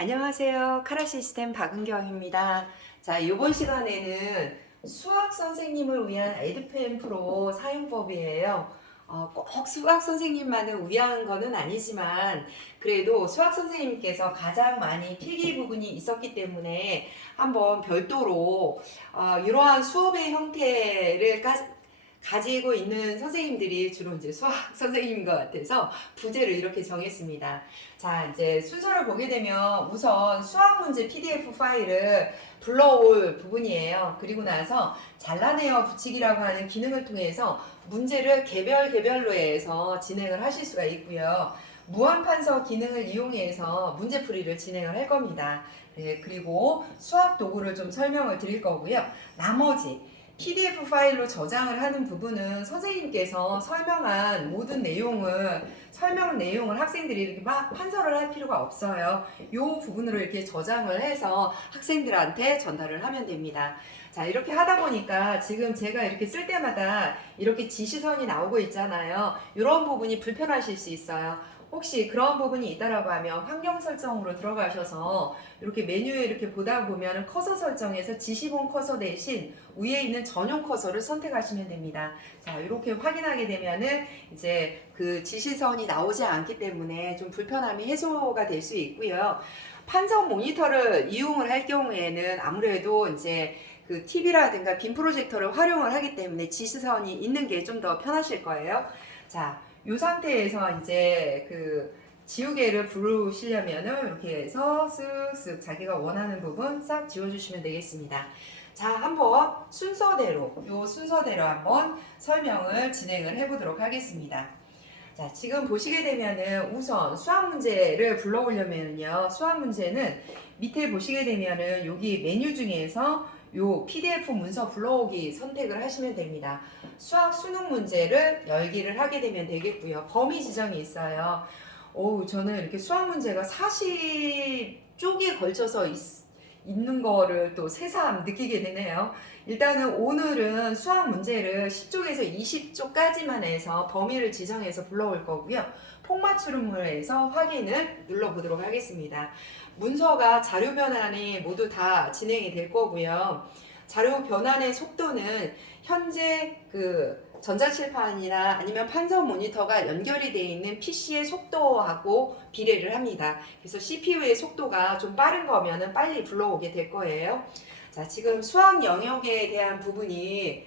안녕하세요. 카라시스템 박은경입니다. 자, 이번 시간에는 수학 선생님을 위한 에듀펜 프로 사용법이에요. 꼭 수학 선생님만을 위한 거는 아니지만 그래도 수학 선생님께서 가장 많이 필기 부분이 있었기 때문에 한번 별도로 이러한 수업의 형태를 가지고 있는 선생님들이 주로 이제 수학 선생님인 것 같아서 부제를 이렇게 정했습니다. 자, 이제 순서를 보게 되면 우선 수학 문제 PDF 파일을 불러올 부분이에요. 그리고 나서 잘라내어 붙이기라고 하는 기능을 통해서 문제를 개별로 해서 진행을 하실 수가 있고요. 무한판서 기능을 이용해서 문제풀이를 진행을 할 겁니다. 네, 그리고 수학 도구를 좀 설명을 드릴 거고요. 나머지 PDF 파일로 저장을 하는 부분은 선생님께서 설명한 모든 설명 내용을 학생들이 이렇게 막 판서를 할 필요가 없어요. 이 부분으로 이렇게 저장을 해서 학생들한테 전달을 하면 됩니다. 자, 이렇게 하다 보니까 지금 제가 이렇게 쓸 때마다 이렇게 지시선이 나오고 있잖아요. 이런 부분이 불편하실 수 있어요. 혹시 그런 부분이 있다라고 하면 환경 설정으로 들어가셔서 이렇게 메뉴에 이렇게 보다 보면 커서 설정에서 지시본 커서 대신 위에 있는 전용 커서를 선택하시면 됩니다. 자, 이렇게 확인하게 되면은 이제 그 지시선이 나오지 않기 때문에 좀 불편함이 해소가 될 수 있고요. 판서 모니터를 이용을 할 경우에는 아무래도 이제 그 TV라든가 빔 프로젝터를 활용을 하기 때문에 지시선이 있는 게 좀 더 편하실 거예요. 자, 이 상태에서 이제 그 지우개를 부르시려면은 이렇게 해서 쓱쓱 자기가 원하는 부분 싹 지워주시면 되겠습니다. 자, 한번 순서대로 한번 설명을 진행을 해보도록 하겠습니다. 자, 지금 보시게 되면은 우선 수학 문제를 불러오려면요. 수학 문제는 밑에 보시게 되면은 여기 메뉴 중에서 요 PDF 문서 불러오기 선택을 하시면 됩니다. 수학 수능 문제를 열기를 하게 되면 되겠고요. 범위 지정이 있어요. 저는 이렇게 수학 문제가 40쪽에 걸쳐서 있는 거를 또 새삼 느끼게 되네요. 일단은 오늘은 수학 문제를 10쪽에서 20쪽까지만 해서 범위를 지정해서 불러올 거고요. 폭맞춤을 해서 확인을 눌러보도록 하겠습니다. 문서가 자료 변환이 모두 다 진행이 될 거고요. 자료 변환의 속도는 현재 그 전자칠판이나 아니면 판서 모니터가 연결이 되어 있는 PC의 속도하고 비례를 합니다. 그래서 CPU의 속도가 좀 빠른 거면은 빨리 불러오게 될 거예요. 자, 지금 수학 영역에 대한 부분이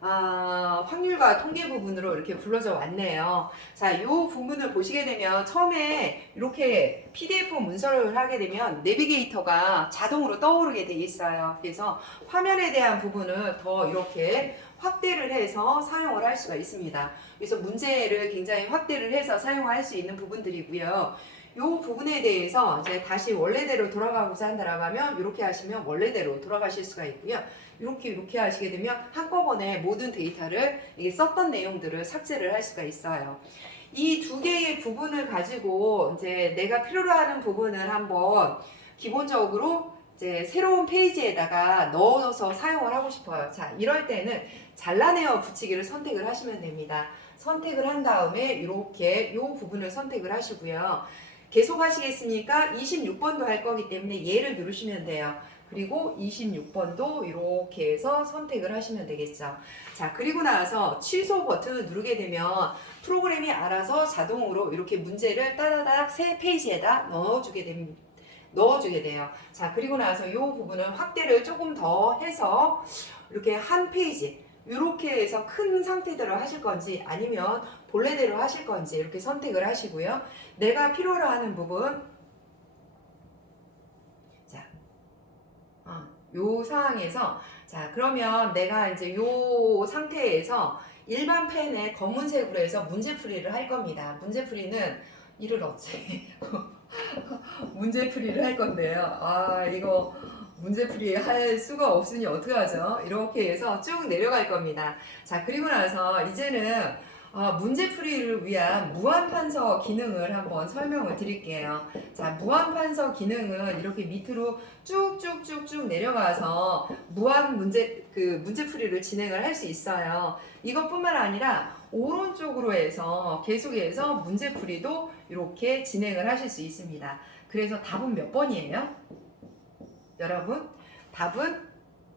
확률과 통계 부분으로 이렇게 불러져 왔네요. 자, 이 부분을 보시게 되면 처음에 이렇게 PDF 문서를 하게 되면 내비게이터가 자동으로 떠오르게 돼 있어요. 그래서 화면에 대한 부분을 더 이렇게 확대를 해서 사용을 할 수가 있습니다. 그래서 문제를 굉장히 확대를 해서 사용할 수 있는 부분들이고요. 이 부분에 대해서 이제 다시 원래대로 돌아가고자 한다라고 하면 이렇게 하시면 원래대로 돌아가실 수가 있고요. 이렇게 하시게 되면 한꺼번에 모든 데이터를 썼던 내용들을 삭제를 할 수가 있어요. 이 두 개의 부분을 가지고 이제 내가 필요로 하는 부분을 한번 기본적으로 이제 새로운 페이지에다가 넣어서 사용을 하고 싶어요. 자, 이럴 때는 잘라내어 붙이기를 선택을 하시면 됩니다. 선택을 한 다음에 이렇게 이 부분을 선택을 하시고요. 계속 하시겠습니까? 26번도 할 거기 때문에 얘를 누르시면 돼요. 그리고 26번도 이렇게 해서 선택을 하시면 되겠죠. 자, 그리고 나서 취소 버튼을 누르게 되면 프로그램이 알아서 자동으로 이렇게 문제를 따다닥 새 페이지에다 넣어주게 돼요. 자, 그리고 나서 이 부분은 확대를 조금 더 해서 이렇게 한 페이지 이렇게 해서 큰 상태대로 하실 건지 아니면 본래대로 하실 건지 이렇게 선택을 하시고요. 내가 필요로 하는 부분, 자, 요 상황에서, 자, 그러면 내가 이제 요 상태에서 일반 펜에 검은색으로 해서 문제풀이를 할 겁니다. 문제풀이는 이를 어째 문제풀이를 할 건데요. 이거 문제풀이 할 수가 없으니 어떡하죠? 이렇게 해서 쭉 내려갈 겁니다. 자, 그리고 나서 이제는 문제풀이를 위한 무한판서 기능을 한번 설명을 드릴게요. 자, 무한판서 기능은 이렇게 밑으로 쭉쭉쭉쭉 내려가서 문제풀이를 진행을 할 수 있어요. 이것뿐만 아니라 오른쪽으로 해서 계속해서 문제풀이도 이렇게 진행을 하실 수 있습니다. 그래서 답은 몇 번이에요? 여러분, 답은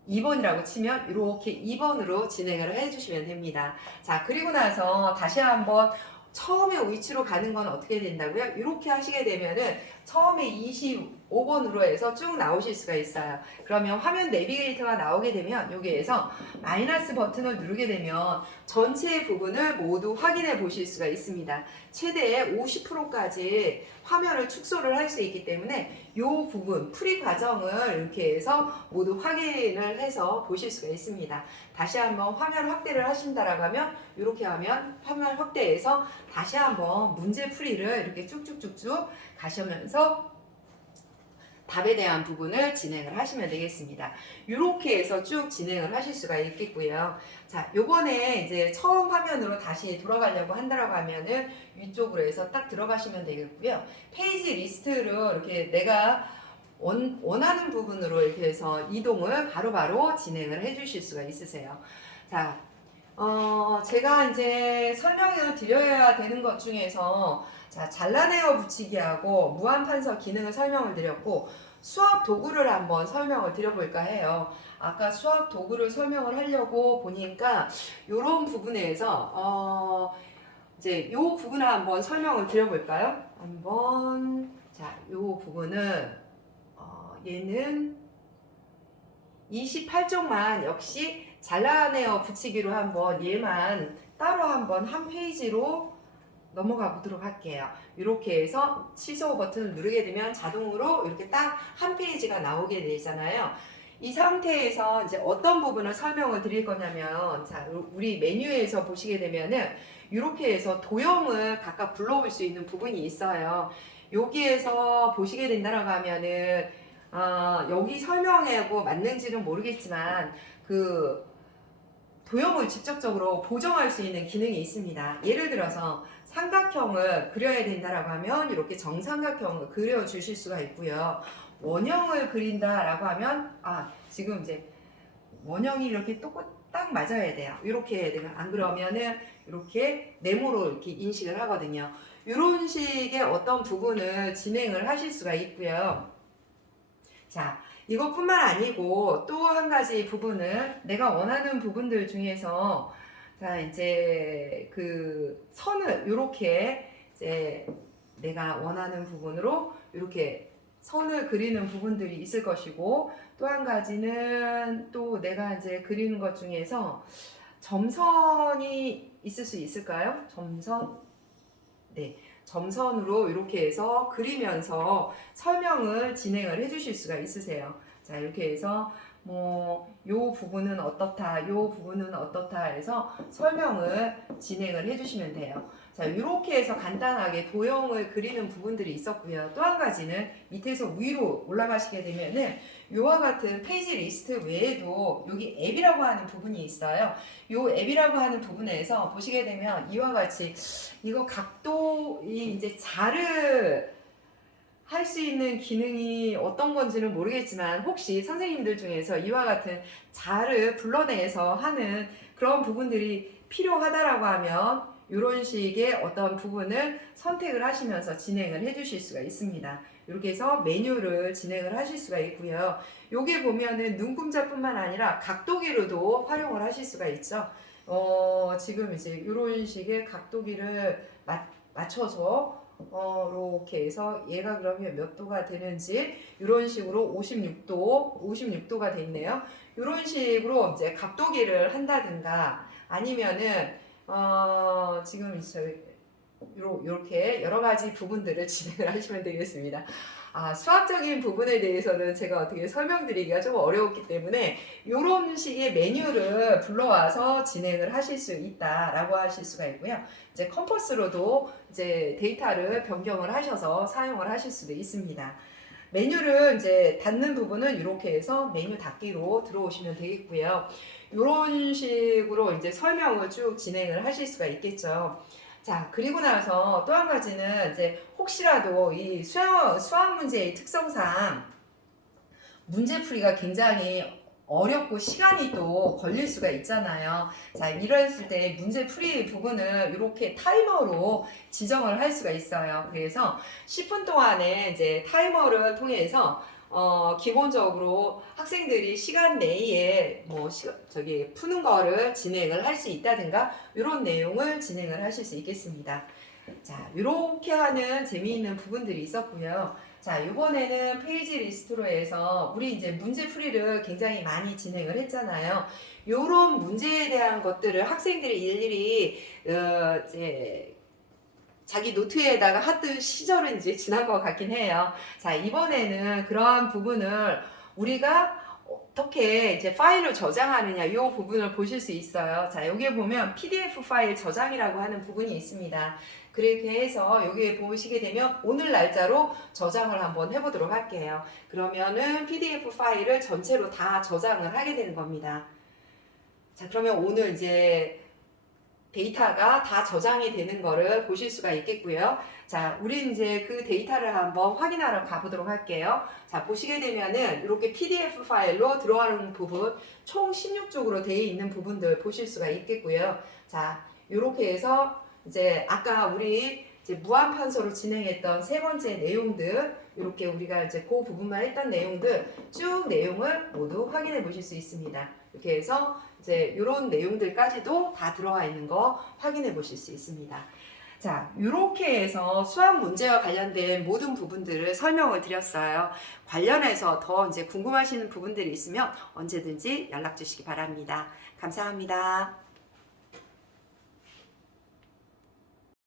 2번이라고 치면 이렇게 2번으로 진행을 해주시면 됩니다. 자, 그리고 나서 다시 한번 처음에 위치로 가는 건 어떻게 된다고요? 이렇게 하시게 되면은 처음에 25번으로 해서 쭉 나오실 수가 있어요. 그러면 화면 내비게이터가 나오게 되면 여기에서 마이너스 버튼을 누르게 되면 전체 부분을 모두 확인해 보실 수가 있습니다. 최대 50%까지 화면을 축소를 할 수 있기 때문에 이 부분 풀이 과정을 이렇게 해서 모두 확인을 해서 보실 수가 있습니다. 다시 한번 화면 확대를 하신다라고 하면 이렇게 하면 화면 확대해서 다시 한번 문제 풀이를 이렇게 쭉쭉쭉쭉 가시면서 답에 대한 부분을 진행을 하시면 되겠습니다. 이렇게 해서 쭉 진행을 하실 수가 있겠고요. 자, 요번에 이제 처음 화면으로 다시 돌아가려고 한다라고 하면은 위쪽으로 해서 딱 들어가시면 되겠고요. 페이지 리스트를 이렇게 내가 원하는 부분으로 이렇게 해서 이동을 바로바로 진행을 해 주실 수가 있으세요. 자, 제가 이제 설명을 드려야 되는 것 중에서 자, 잘라내어 붙이기하고 무한판서 기능을 설명을 드렸고 수학 도구를 한번 설명을 드려볼까 해요. 아까 수학 도구를 설명을 하려고 보니까 이런 부분에서 이제 이 부분을 한번 설명을 드려볼까요? 한번 자, 이 부분은 얘는 28쪽만 역시 잘라내어 붙이기로 한번 얘만 따로 한번 한 페이지로 넘어가 보도록 할게요. 이렇게 해서 취소 버튼을 누르게 되면 자동으로 이렇게 딱 한 페이지가 나오게 되잖아요. 이 상태에서 이제 어떤 부분을 설명을 드릴 거냐면 자, 우리 메뉴에서 보시게 되면은 이렇게 해서 도형을 각각 불러올 수 있는 부분이 있어요. 여기에서 보시게 된다라고 하면은 여기 설명하고 맞는지는 모르겠지만 그 도형을 직접적으로 보정할 수 있는 기능이 있습니다. 예를 들어서 삼각형을 그려야 된다라고 하면 이렇게 정삼각형을 그려 주실 수가 있고요. 원형을 그린다라고 하면 지금 이제 원형이 이렇게 딱 맞아야 돼요. 이렇게 해야 되면 안 그러면은 이렇게 네모로 이렇게 인식을 하거든요. 이런 식의 어떤 부분을 진행을 하실 수가 있고요. 자, 이것뿐만 아니고 또 한 가지 부분은 내가 원하는 부분들 중에서 자, 이제 그 선을 이렇게 이제 내가 원하는 부분으로 이렇게 선을 그리는 부분들이 있을 것이고 또 한 가지는 또 내가 이제 그리는 것 중에서 점선이 있을 수 있을까요? 점선? 네. 점선으로 이렇게 해서 그리면서 설명을 진행을 해 주실 수가 있으세요. 자, 이렇게 해서 요 부분은 어떻다, 요 부분은 어떻다 해서 설명을 진행을 해 주시면 돼요. 자, 이렇게 해서 간단하게 도형을 그리는 부분들이 있었고요. 또 한 가지는 밑에서 위로 올라가시게 되면은 이와 같은 페이지 리스트 외에도 여기 앱이라고 하는 부분이 있어요. 이 앱이라고 하는 부분에서 보시게 되면 이와 같이 이거 각도이 이제 자를 할 수 있는 기능이 어떤 건지는 모르겠지만 혹시 선생님들 중에서 이와 같은 자를 불러내서 하는 그런 부분들이 필요하다라고 하면 이런 식의 어떤 부분을 선택을 하시면서 진행을 해 주실 수가 있습니다. 이렇게 해서 메뉴를 진행을 하실 수가 있고요. 여기 보면은 눈금자뿐만 아니라 각도기로도 활용을 하실 수가 있죠. 지금 이제 이런 식의 각도기를 맞춰서 이렇게 해서 얘가 그러면 몇 도가 되는지 이런 식으로 56도가 돼 있네요. 이런 식으로 이제 각도기를 한다든가 아니면은 지금 이렇게 여러 가지 부분들을 진행을 하시면 되겠습니다. 수학적인 부분에 대해서는 제가 어떻게 설명드리기가 좀 어려웠기 때문에 이런 식의 메뉴를 불러와서 진행을 하실 수 있다라고 하실 수가 있고요. 이제 컴퍼스로도 이제 데이터를 변경을 하셔서 사용을 하실 수도 있습니다. 메뉴를 이제 닫는 부분은 이렇게 해서 메뉴 닫기로 들어오시면 되겠고요. 이런 식으로 이제 설명을 쭉 진행을 하실 수가 있겠죠. 자, 그리고 나서 또 한 가지는 이제 혹시라도 이 수학 문제의 특성상 문제풀이가 굉장히 어렵고 시간이 또 걸릴 수가 있잖아요. 자, 이랬을 때 문제 풀이 부분을 이렇게 타이머로 지정을 할 수가 있어요. 그래서 10분 동안에 이제 타이머를 통해서 기본적으로 학생들이 시간 내에 저기 푸는 거를 진행을 할 수 있다든가 이런 내용을 진행을 하실 수 있겠습니다. 자, 이렇게 하는 재미있는 부분들이 있었고요. 자, 이번에는 페이지 리스트로 해서 우리 이제 문제 풀이를 굉장히 많이 진행을 했잖아요. 요런 문제에 대한 것들을 학생들이 일일이 이제 자기 노트에다가 하던 시절은 이제 지난 것 같긴 해요. 자, 이번에는 그러한 부분을 우리가 어떻게 이제 파일을 저장하느냐 이 부분을 보실 수 있어요. 자, 여기에 보면 PDF 파일 저장이라고 하는 부분이 있습니다. 그렇게 해서 여기에 보시게 되면 오늘 날짜로 저장을 한번 해보도록 할게요. 그러면은 PDF 파일을 전체로 다 저장을 하게 되는 겁니다. 자, 그러면 오늘 이제 데이터가 다 저장이 되는 거를 보실 수가 있겠고요. 자, 우리 이제 그 데이터를 한번 확인하러 가보도록 할게요. 자, 보시게 되면은 이렇게 PDF 파일로 들어가는 부분 총 16쪽으로 되어 있는 부분들 보실 수가 있겠고요. 자, 이렇게 해서 이제 아까 우리 이제 무한판서로 진행했던 세 번째 내용들 이렇게 우리가 이제 그 부분만 했던 내용들 쭉 내용을 모두 확인해 보실 수 있습니다. 이렇게 해서 이제 이런 내용들까지도 다 들어가 있는 거 확인해 보실 수 있습니다. 자, 이렇게 해서 수학 문제와 관련된 모든 부분들을 설명을 드렸어요. 관련해서 더 이제 궁금하시는 부분들이 있으면 언제든지 연락 주시기 바랍니다. 감사합니다.